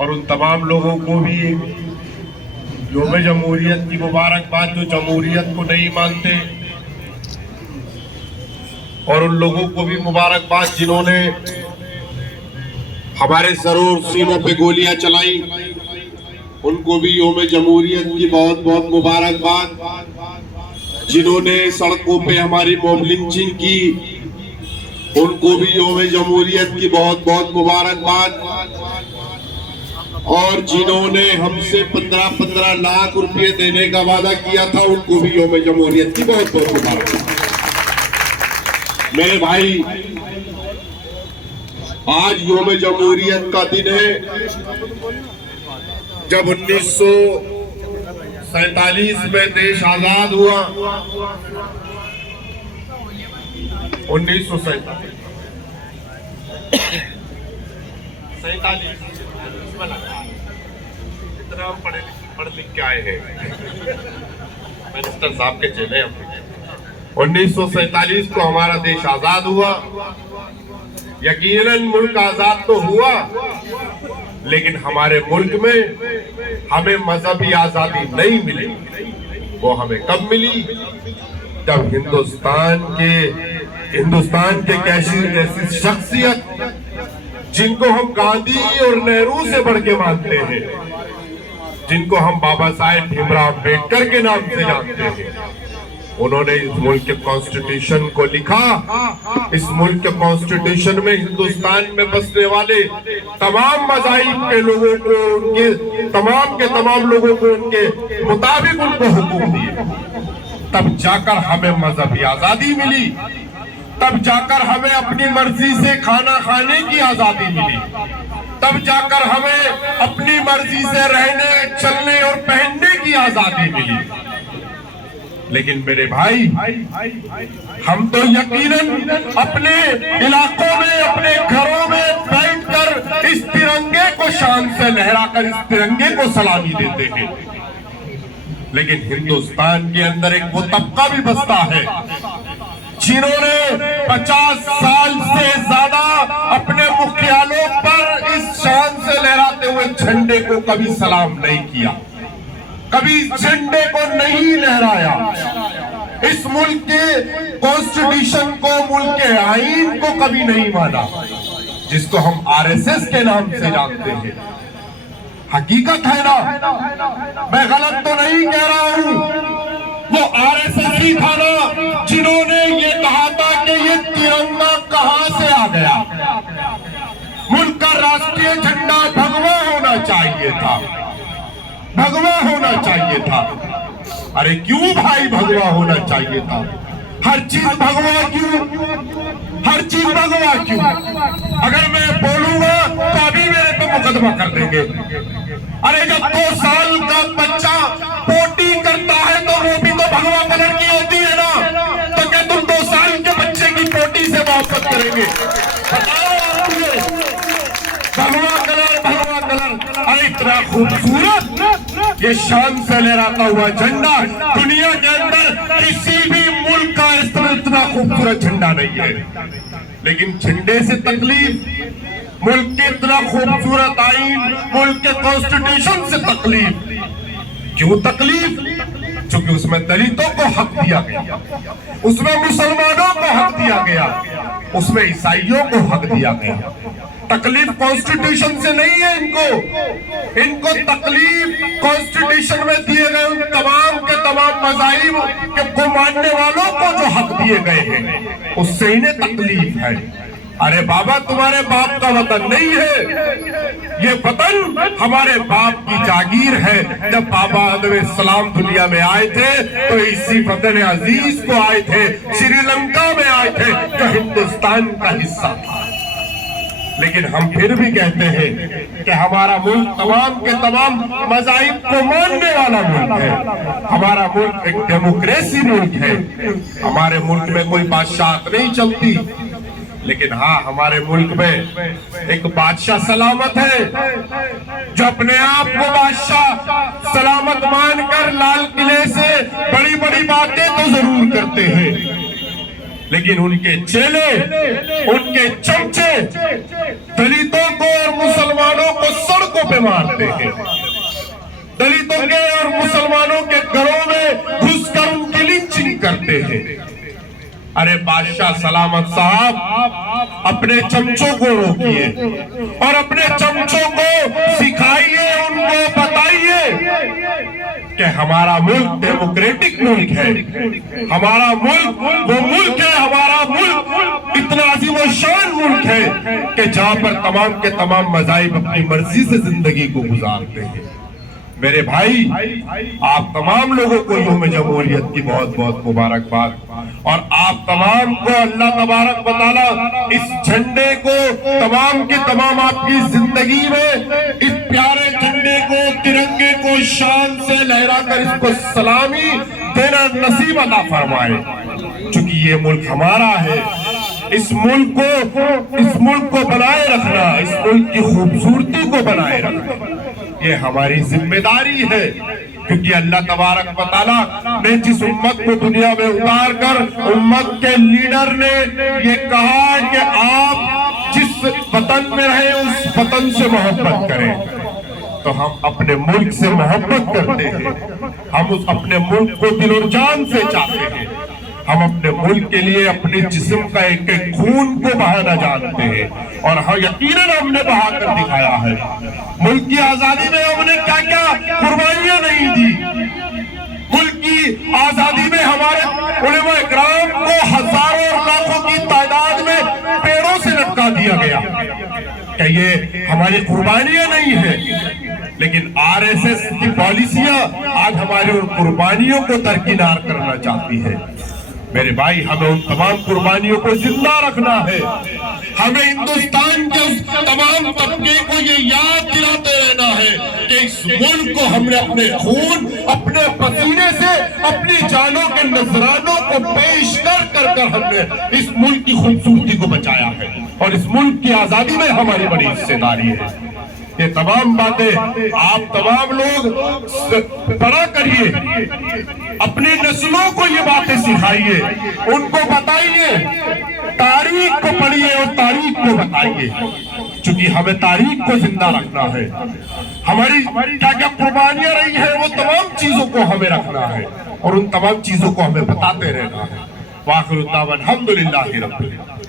اور ان تمام لوگوں کو بھی یوم جمہوریت کی مبارکباد جو جمہوریت کو نہیں مانتے، اور ان لوگوں کو بھی مبارکباد جنہوں نے ہمارے سروں اور سینوں پہ گولیاں چلائیں، ان کو بھی یوم جمہوریت کی بہت بہت مبارکباد۔ جنہوں نے سڑکوں پہ ہماری موب لنچنگ کی، ان کو بھی یوم جمہوریت کی بہت بہت مبارکباد۔ اور جنہوں نے ہم سے 15 لاکھ روپے دینے کا وعدہ کیا تھا، ان کو بھی یوم جمہوریت کی بہت بہت مبارکباد۔ میرے بھائی، آج یوم جمہوریت کا دن ہے جب 1947 میں دیش آزاد ہوا۔ 1947 اتنا ہم پڑھ لکھ کے آئے ہیں، منسٹر صاحب کے چلے ہم۔ 1947 کو ہمارا دیش آزاد ہوا۔ یقیناً ملک آزاد تو ہوا، لیکن ہمارے ملک میں ہمیں مذہبی آزادی نہیں ملی۔ وہ ہمیں کب ملی؟ جب ہندوستان کے ایسی شخصیت جن کو ہم گاندھی اور نہرو سے بڑھ کے مانتے ہیں، جن کو ہم بابا صاحب بھیمراؤ امبیڈکر کے نام سے جانتے ہیں، انہوں نے اس ملک کے کانسٹیٹیوشن کو لکھا۔ اس ملک کے کانسٹیٹیوشن میں ہندوستان میں بسنے والے تمام مذاہب کے لوگوں کو، تمام لوگوں کو ان کے مطابق ان کو حقوق دیے۔ تب جا کر ہمیں مذہبی آزادی ملی، تب جا کر ہمیں اپنی مرضی سے کھانا کھانے کی آزادی ملی، تب جا کر ہمیں اپنی مرضی سے رہنے، چلنے اور پہننے کی آزادی ملی۔ لیکن میرے بھائی، ہم تو یقیناً اپنے علاقوں میں، اپنے گھروں میں بیٹھ کر اس ترنگے کو شان سے لہرا کر اس ترنگے کو سلامی دیتے ہیں، لیکن ہندوستان کے اندر ایک وہ طبقہ بھی بستا ہے جنہوں نے 50 سال سے زیادہ اپنے مخیالوں پر اس شان سے لہراتے ہوئے جھنڈے کو کبھی سلام نہیں کیا، کبھی جھنڈے کو نہیں لہرایا، اس ملک کے کانسٹیٹیوشن کو، ملک کے آئین کو کبھی نہیں مانا، جس کو ہم RSS کے نام سے جانتے ہیں۔ حقیقت ہے نا، میں غلط تو نہیں کہہ رہا ہوں، وہ RSS ہی تھا نا جنہوں نے یہ کہا تھا کہ یہ ترنگا کہاں سے آ گیا، ملک کا راشٹریہ جھنڈا بھگوا ہونا چاہیے تھا، بھگوا ہونا چاہیے تھا۔ ارے کیوں بھائی بھگوا ہونا چاہیے تھا؟ ہر چیز بھگوا کیوں؟ ہر چیز بھگوا کیوں؟ اگر میں بولوں گا تو ابھی میرے پہ مقدمہ کر دیں گے۔ ارے جب 2 سال کا بچہ پوٹی کرتا ہے تو وہ بھی تو بھگوا کلر کی ہوتی ہے نا، تو کیا تم 2 سال کے بچے کی پوٹی سے محبت کریں گے؟ بتاؤ آپ مجھے، بھگوا کلر، ارے اتنا خوبصورت یہ شان سے لہراتا ہوا جھنڈا دنیا کے اندر کسی بھی ملک کا اس طرح اتنا خوبصورت جھنڈا نہیں ہے۔ لیکن جھنڈے سے تکلیف، ملک کے اتنا خوبصورت آئین، ملک کے کانسٹیٹیوشن سے تکلیف۔ کیوں تکلیف؟ چونکہ اس میں دلتوں کو حق دیا گیا، اس میں مسلمانوں کو حق دیا گیا، اس میں عیسائیوں کو حق دیا گیا۔ تکلیف کانسٹیٹیوشن سے نہیں ہے ان کو تکلیف کانسٹیٹیوشن میں دیے گئے ان تمام کے تمام مذاہب کو ماننے والوں کو جو حق دیے گئے ہیں، اس سے انہیں تکلیف ہے۔ ارے بابا، تمہارے باپ کا وطن نہیں ہے، یہ وطن ہمارے باپ کی جاگیر ہے۔ جب بابا آدم السلام دنیا میں آئے تھے تو اسی وطن عزیز کو آئے تھے، سری لنکا میں آئے تھے جو ہندوستان کا حصہ تھا۔ لیکن ہم پھر بھی کہتے ہیں کہ ہمارا ملک تمام کے تمام مذاہب کو ماننے والا ملک ہے، ہمارا ملک ایک ڈیموکریسی ملک ہے، ہمارے ملک میں کوئی بادشاہت نہیں چلتی، لیکن ہاں ہمارے ملک میں ایک بادشاہ سلامت ہے جو اپنے آپ کو بادشاہ سلامت مان کر لال قلعے سے بڑی بڑی باتیں تو ضرور کرتے ہیں، لیکن ان کے چیلے، ان کے چمچے دلتوں کو اور مسلمانوں کو سڑکوں پہ مارتے ہیں، دلتوں کے اور مسلمانوں کے گھروں میں گھس کر ان کی لنچنگ کرتے ہیں۔ ارے بادشاہ سلامت صاحب، اپنے چمچوں کو روکیے اور اپنے چمچوں کو سکھائیے، ان کو بتائیے کہ ہمارا ملک ڈیموکریٹک ملک ہے، ہمارا ملک وہ ملک ہے، ہمارا ملک اتنا عظیم و شان ملک ہے کہ جہاں پر تمام کے تمام مذاہب اپنی مرضی سے زندگی کو گزارتے ہیں۔ میرے بھائی، آپ تمام لوگوں کو یوم جمہوریت کی بہت بہت مبارکباد، اور آپ تمام کو اللہ تبارک و تعالی اس جھنڈے کو تمام کے تمام آپ کی زندگی میں اس پیارے جھنڈے کو، ترنگے کو شان سے لہرا کر اس کو سلامی دینا نصیب عطا فرمائے، چونکہ یہ ملک ہمارا ہے۔ اس ملک کو بنائے رکھنا، اس ملک کی خوبصورتی کو بنائے رکھنا، یہ ہماری ذمہ داری ہے، کیونکہ اللہ تبارک و تعالیٰ نے جس امت کو دنیا میں اتار کر امت کے لیڈر نے یہ کہا کہ آپ جس وطن میں رہیں اس وطن سے محبت کریں، تو ہم اپنے ملک سے محبت کرتے ہیں، ہم اپنے ملک کو دل و جان سے چاہتے ہیں، ہم اپنے ملک کے لیے اپنے جسم کا ایک ایک خون کو بہانا جانتے ہیں، اور یقیناً ہم نے بہا کر دکھایا ہے۔ ملک کی آزادی میں ہم نے کیا کیا قربانیاں نہیں دی، ملک کی آزادی میں ہمارے علماء اکرام کو ہزاروں اور لاکھوں کی تعداد میں پیڑوں سے لٹکا دیا گیا، کہ یہ ہماری قربانیاں نہیں ہیں، لیکن آر ایس ایس کی پالیسیاں آج ہماری ان قربانیوں کو درکنار کرنا چاہتی ہے۔ میرے بھائی، ہمیں ان تمام قربانیوں کو زندہ رکھنا ہے، ہمیں ہندوستان کے تمام طبقے کو یہ یاد دلاتے رہنا ہے کہ اس ملک کو ہم نے اپنے خون، اپنے پسینے سے، اپنی جانوں کے نذرانوں کو پیش کر ہم نے اس ملک کی خوبصورتی کو بچایا ہے، اور اس ملک کی آزادی میں ہماری بڑی حصہ داری ہے۔ یہ تمام باتیں آپ تمام لوگ پڑھا کریے، اپنی نسلوں کو یہ باتیں سکھائیے، ان کو بتائیے، تاریخ کو پڑھیے اور تاریخ کو بتائیے، چونکہ ہمیں تاریخ کو زندہ رکھنا ہے۔ ہماری کیا کیا قربانیاں رہی ہیں وہ تمام چیزوں کو ہمیں رکھنا ہے، اور ان تمام چیزوں کو ہمیں بتاتے رہنا ہے۔ وآخر دعوانا الحمدللہ رب العالمین۔